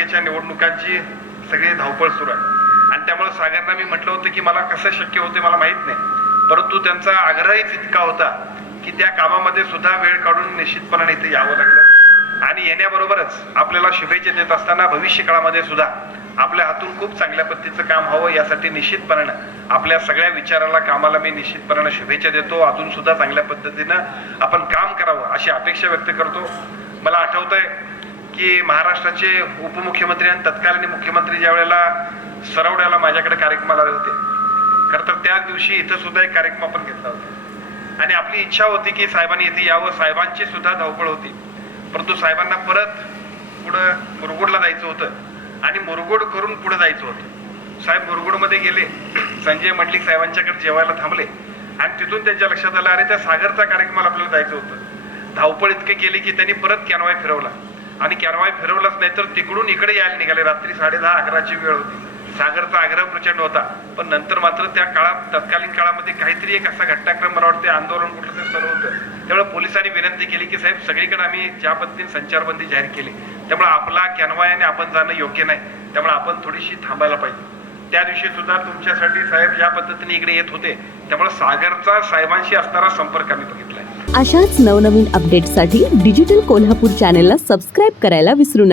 महापालिकेच्या निवडणुकांची सगळी धावपळ सुरू आहे आणि त्यामुळे सागरना मी म्हटलं होतं की मला कसं शक्य होते मला माहित नाही, परंतु त्यांचा आग्रहच इतका होता की त्या कामामध्ये सुद्धा वेळ काढून निश्चितपणाने इथे यावं लागलं आणि येण्याबरोबरच आपल्याला शुभेच्छा देत असताना भविष्य काळामध्ये सुद्धा आपल्या हातून खूप चांगल्या पद्धतीचं काम व्हावं यासाठी निश्चितपणानं आपल्या सगळ्या विचाराला कामाला मी निश्चितपणानं शुभेच्छा देतो. अजून सुद्धा चांगल्या पद्धतीनं आपण काम करावं अशी अपेक्षा व्यक्त करतो. मला आठवतंय की महाराष्ट्राचे उपमुख्यमंत्री आणि तत्कालीन मुख्यमंत्री ज्या वेळेला सरवड्याला माझ्याकडे कार्यक्रमाला आले होते, खरं तर त्याच दिवशी इथं सुद्धा एक कार्यक्रम आपण घेतला होता आणि आपली इच्छा होती की साहेबांनी इथे यावं. साहेबांची सुद्धा धावपळ होती, परंतु साहेबांना परत पुढं मुरगुडला जायचं होतं आणि मुरगुड करून पुढे जायचं होतं. साहेब मुरगुडमध्ये गेले, संजय मंडलिक साहेबांच्याकडे जेवायला थांबले आणि तिथून त्यांच्या लक्षात आलं अरे त्या सागरचा कार्यक्रमाला आपल्याला जायचं होतं. धावपळ इतके केली की त्यांनी परत कॅनवाय फिरवला आणि कॅनवाय फिरवलाच नाही तर तिकडून इकडे यायला निघाले. रात्री 10:30-11ची वेळ होती. सागरचा आग्रह प्रचंड होता, पण नंतर मात्र त्या काळात तत्कालीन काळामध्ये काहीतरी एक असा घटनाक्रम मला वाटते आंदोलन कुठलं ते चालू होतं. त्यामुळे पोलिसांनी विनंती केली की साहेब सगळीकडे आम्ही ज्या पद्धतीने संचारबंदी जाहीर केली त्यामुळे आपला कॅनवायाने आपण जाणं योग्य नाही, त्यामुळे आपण थोडीशी थांबायला पाहिजे. त्या दिवशी सुद्धा तुमच्यासाठी साहेब या पद्धतीने इकडे येत होते, त्यामुळे सागरचा साहेबांशी असणारा संपर्क आम्ही बघितलाय. अशाच नवनवीन अपडेट्ससाठी डिजिटल कोल्हापूर चॅनेलला सबस्क्राईब करायला विसरू नका.